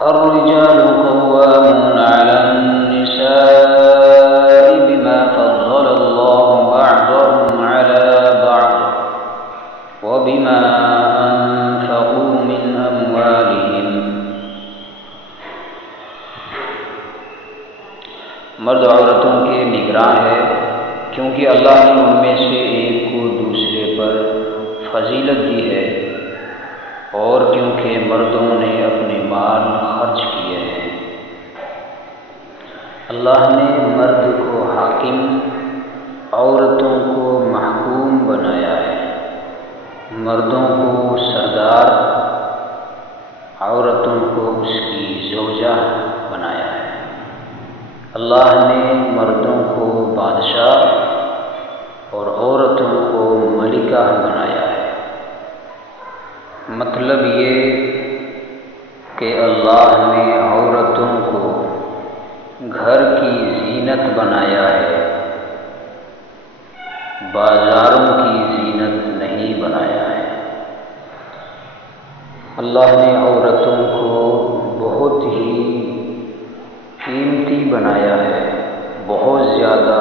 الرجال قوامون على النساء بما فضل الله بعضهم على بعض وبما أنفقوا من أموالهم۔ مرد عورتوں کے نگراں ہے کیونکہ اللہ نے ان میں سے ایک کو دوسرے پر فضیلت دی ہے، اور کیونکہ مردوں نے اپنے مال خرچ کیے ہیں۔ اللہ نے مرد کو حاکم، عورتوں کو محکوم بنایا ہے، مردوں کو سردار، عورتوں کو اس کی زوجہ بنایا ہے۔ اللہ نے مردوں کو بادشاہ اور عورتوں کو ملکہ بنایا ہے۔ مطلب یہ کہ اللہ نے عورتوں کو گھر کی زینت بنایا ہے، بازاروں کی زینت نہیں بنایا ہے۔ اللہ نے عورتوں کو بہت ہی قیمتی بنایا ہے، بہت زیادہ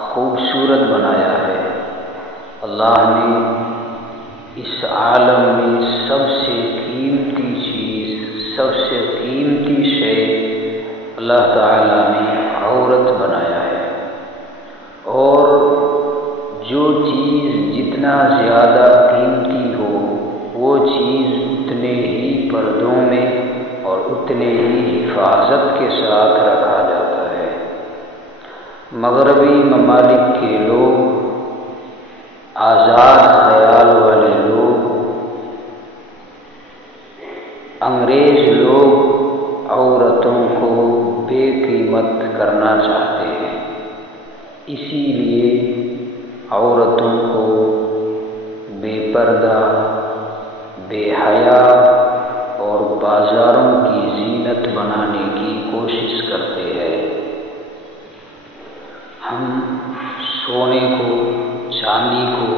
خوبصورت بنایا ہے۔ اللہ نے اس عالم میں سب سے قیمتی چیز، سب سے قیمتی شے اللہ تعالیٰ نے عورت بنایا ہے، اور جو چیز جتنا زیادہ قیمتی ہو وہ چیز اتنے ہی پردوں میں اور اتنے ہی حفاظت کے ساتھ رکھا جاتا ہے۔ مغربی ممالک کے لوگ، آزاد خیال والے لوگ، انگریز لوگ عورتوں کو بے قیمت کرنا چاہتے ہیں، اسی لیے عورتوں کو بے پردہ، بے حیا اور بازاروں کی زینت بنانے کی کوشش کرتے ہیں۔ ہم سونے کو، چاندی کو،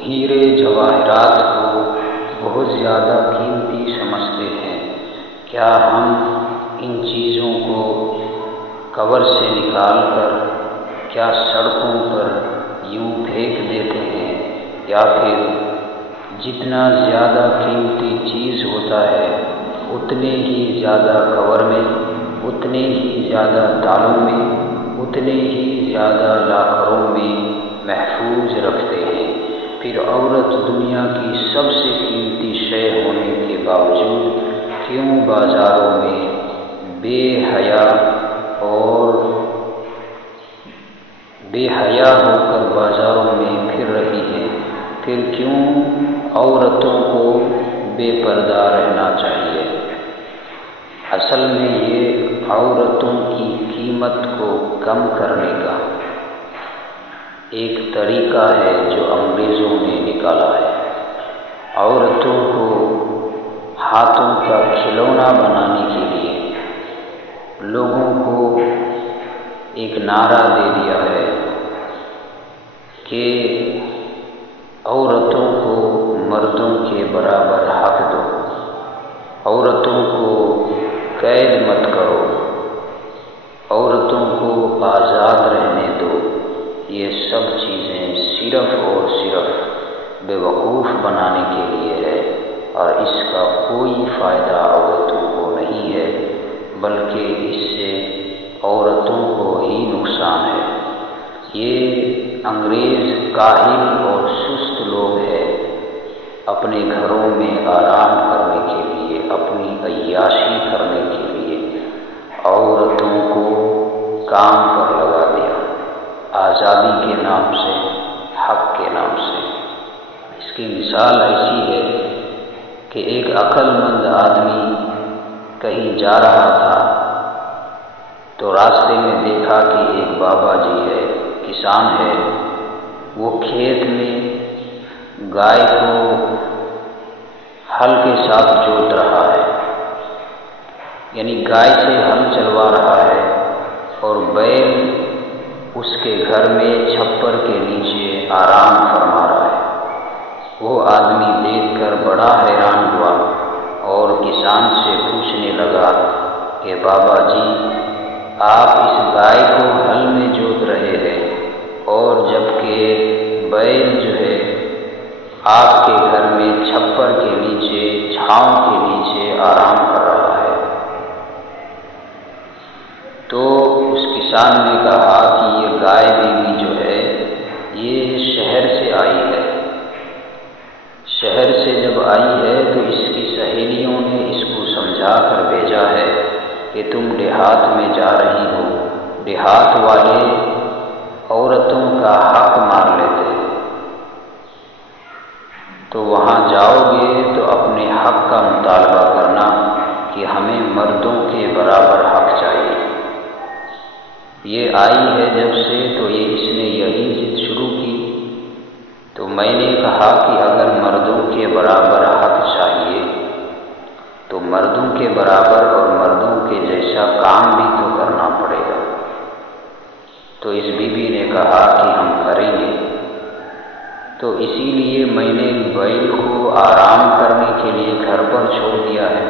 ہیرے جواہرات کو بہت زیادہ قیمتی سمجھتے ہیں۔ کیا ہم ان چیزوں کو قبر سے نکال کر کیا سڑکوں پر یوں پھینک دیتے ہیں، یا پھر جتنا زیادہ قیمتی چیز ہوتا ہے اتنے ہی زیادہ قبر میں، اتنے ہی زیادہ تالوں میں، اتنے ہی زیادہ لاکروں میں محفوظ رکھتے ہیں؟ پھر عورت دنیا کی سب سے قیمتی شے ہونے کے باوجود کیوں بازاروں میں بے حیا ہو کر بازاروں میں پھر رہی ہے؟ پھر کیوں عورتوں کو بے پردہ رہنا چاہیے؟ اصل میں یہ عورتوں کی قیمت کو کم کرنے کا ایک طریقہ ہے جو انگریزوں نے نکالا ہے۔ عورتوں کو ہاتھوں کا کھلونا بنانے کے لیے لوگوں کو ایک نعرہ دے دیا ہے کہ عورتوں کو مردوں کے برابر حق دو، عورتوں کو قید مت کرو، عورتوں کو آزاد رہنے دو۔ یہ سب چیزیں صرف اور صرف بیوقوف بنانے کے لیے ہے، اور اس کا کوئی فائدہ عورتوں کو نہیں ہے، بلکہ اس سے عورتوں کو ہی نقصان ہے۔ یہ انگریز کاہل اور سست لوگ ہیں، اپنے گھروں میں آرام کرنے کے لیے، اپنی عیاشی کرنے کے لیے عورتوں کو کام پر لگا دیا، آزادی کے نام سے، حق کے نام سے۔ اس کی مثال ایسی ہے کہ ایک عقل مند آدمی کہیں جا رہا تھا تو راستے میں دیکھا کہ ایک بابا جی ہے، کسان ہے، وہ کھیت میں گائے کو ہل کے ساتھ جوت رہا ہے، یعنی گائے سے ہل چلوا رہا ہے، اور بیل اس کے گھر میں چھپر کے نیچے آرام فرما رہا ہے۔ وہ آدمی دیکھ کر بڑا حیران ہوا اور کسان سے پوچھنے لگا بابا جی آپ اس گائے کو ہل میں جوت رہے ہیں اور جبکہ بیل جو ہے آپ کے گھر میں چھپر کے نیچے چھاؤں کے نیچے آرام کر رہا ہے۔ تو اس کسان نے کہا کہ یہ گائے بیوی جو ہے یہ شہر سے آئی ہے، شہر سے جب آئی ہے تو اس کی سہیلیوں نے اس کو سمجھا کر بھیجا ہے کہ تم دیہات میں جا رہی ہو، دیہات والے عورتوں کا حق مار لیتے ہیں، تو وہاں جاؤ گے تو اپنے حق کا مطالبہ کرنا کہ ہمیں مردوں کے برابر حق چاہیے۔ یہ آئی ہے جب سے تو اس نے یہی ضد شروع کی، تو میں نے کہا کہ اگر مردوں کے برابر حق چاہیے تو مردوں کے برابر اور مردوں کے جیسا کام بھی تو کرنا پڑے گا۔ تو اس بی بی نے کہا کہ ہم کریں گے۔ تو اسی لیے میں نے بیل کو آرام کرنے کے لیے گھر پر چھوڑ دیا ہے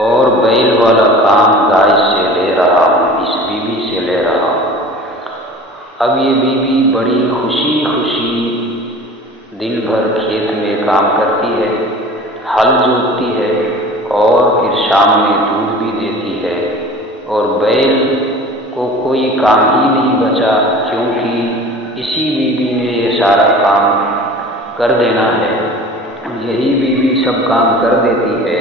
اور بیل والا کام گائے سے لے رہا ہوں، اس بی بی سے لے رہا ہوں۔ اب یہ بی بی بڑی خوشی خوشی دن بھر کھیت میں کام کرتی ہے، ہل جوتتی ہے اور پھر شام میں دودھ بھی دیتی ہے، اور بیل کو کوئی کام ہی نہیں بچا کیونکہ اسی بی بی نے یہ سارا کام کر دینا ہے، یہی بی بی سب کام کر دیتی ہے۔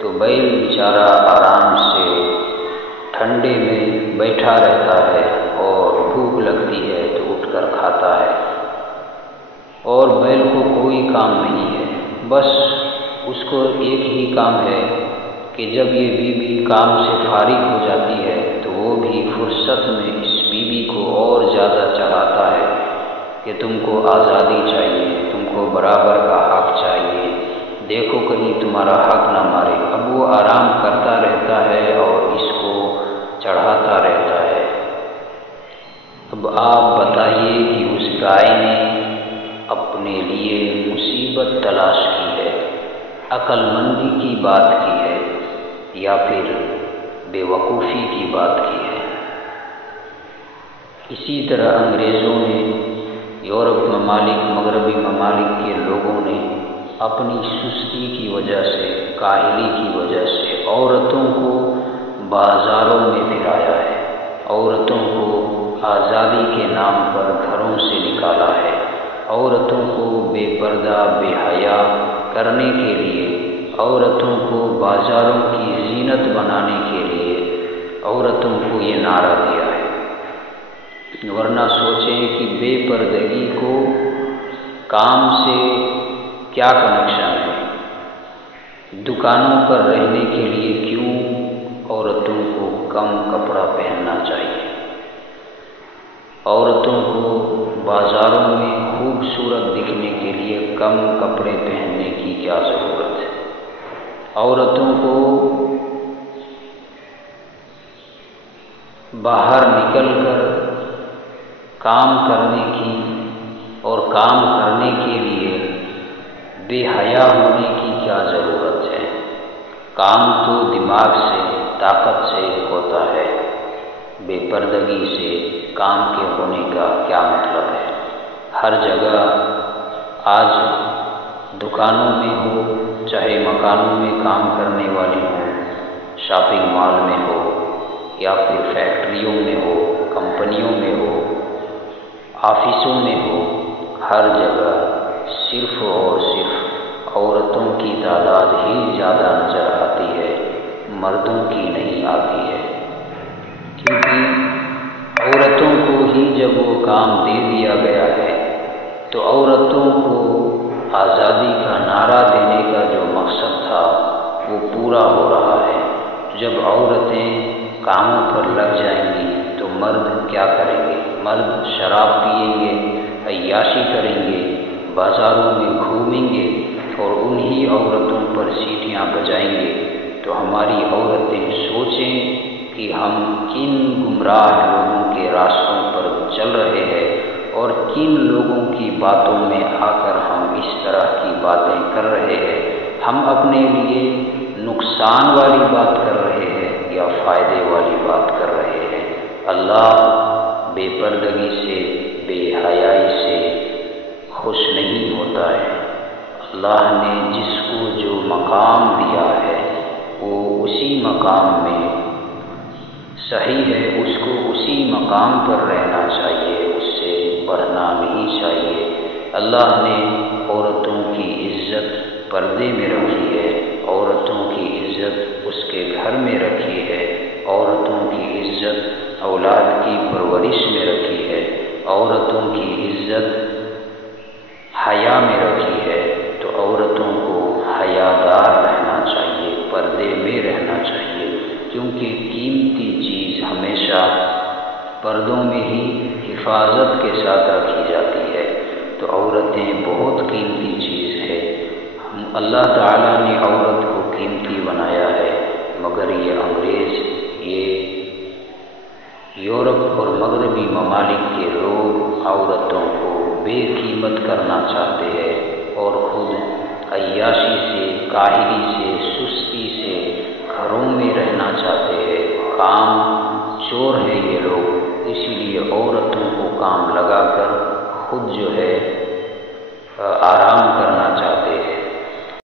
تو بیل بیچارہ آرام سے ٹھنڈے میں بیٹھا رہتا ہے اور بھوک لگتی ہے تو اٹھ کر کھاتا ہے، اور بیل کو کوئی کام نہیں ہے، بس اس کو ایک ہی کام ہے کہ جب یہ بی بی کام سے فارغ ہو جاتی ہے تو وہ بھی فرصت میں اس بی بی کو اور زیادہ چڑھاتا ہے کہ تم کو آزادی چاہیے، تم کو برابر کا حق چاہیے، دیکھو کہیں تمہارا حق نہ مارے۔ اب وہ آرام کرتا رہتا ہے اور اس کو چڑھاتا رہتا ہے۔ اب آپ بتائیے کہ اس گائے نے اپنے لیے مصیبت تلاش کی ہے، عقل مندی کی بات کی ہے یا پھر بے وقوفی کی بات کی ہے؟ اسی طرح انگریزوں نے، یورپ ممالک، مغربی ممالک کے لوگوں نے اپنی سستی کی وجہ سے، کاہلی کی وجہ سے عورتوں کو بازاروں میں پھرایا ہے، عورتوں کو آزادی کے نام پر گھروں سے نکالا ہے، عورتوں کو بے پردہ بے حیا کرنے کے لیے، عورتوں کو بازاروں کی زینت بنانے کے لیے عورتوں کو یہ نعرہ دیا ہے۔ ورنہ سوچیں کہ بے پردگی کو کام سے کیا کنیکشن ہے؟ دکانوں پر رہنے کے لیے کیوں عورتوں کو کم کپڑا پہننا چاہیے؟ عورتوں کو بازاروں میں خوبصورت دکھنے کے لیے کم کپڑے پہننے کی کیا ضرورت ہے؟ عورتوں کو باہر نکل کر کام کرنے کی اور کام کرنے کے لیے بے حیا ہونے کی کیا ضرورت ہے؟ کام تو دماغ سے، طاقت سے ہوتا ہے، بے پردگی سے کام کے ہونے کا کیا مطلب ہے؟ ہر جگہ آج دکانوں میں ہو، چاہے مکانوں میں کام کرنے والی ہوں، شاپنگ مال میں ہو یا پھر فیکٹریوں میں ہو، کمپنیوں میں ہو، آفسوں میں ہو، ہر جگہ صرف اور صرف عورتوں کی تعداد ہی زیادہ نظر آتی ہے، مردوں کی نہیں آتی ہے، کیونکہ عورتوں کو ہی جب وہ کام دے دیا گیا ہے تو عورتوں کو آزادی کا نعرہ دینے کا جو مقصد تھا وہ پورا ہو رہا ہے۔ جب عورتیں کاموں پر لگ جائیں گی تو مرد کیا کریں گے؟ مرد شراب پئیں گے، عیاشی کریں گے، بازاروں میں گھومیں گے اور انہی عورتوں پر سیٹیاں بجائیں گے۔ تو ہماری عورتیں سوچیں کہ ہم کن گمراہ لوگوں کے راستوں پر چل رہے ہیں اور کن لوگوں کی باتوں میں آ کر ہم اس طرح کی باتیں کر رہے ہیں۔ ہم اپنے لیے نقصان والی بات کر رہے ہیں یا فائدے والی بات کر رہے ہیں۔ اللہ بے پردگی سے، بے حیائی سے خوش نہیں ہوتا ہے۔ اللہ نے جس کو جو مقام دیا ہے وہ اسی مقام میں صحیح ہے، اس کو اسی مقام پر رہنا چاہیے، اس سے بڑھنا نہیں چاہیے۔ اللہ نے عورتوں کی عزت پردے میں رکھی ہے، عورتوں کی عزت اس کے گھر میں رکھی ہے، عورتوں کی عزت اولاد کی پرورش میں رکھی ہے، عورتوں کی عزت حیا میں رکھی ہے۔ تو عورتوں کو حیادار رہنا چاہیے، پردے میں رہنا چاہیے، کیونکہ قیمتی چیز ہمیشہ پردوں میں ہی حفاظت کے ساتھ رکھی جاتی ہے۔ تو عورتیں بہت قیمتی چیز ہے۔ اللہ تعالیٰ نے عورت کو قیمتی بنایا ہے، مگر یہ انگریز، یہ یورپ اور مغربی ممالک کے لوگ عورتوں کو بے قیمت کرنا چاہتے ہیں اور خود عیاشی سے، کاہلی سے، سستی سے گھروں میں رہنا چاہتے ہیں۔ کام چور ہے یہ لوگ، اسی لیے عورتوں کو کام لگا کر خود جو ہے آرام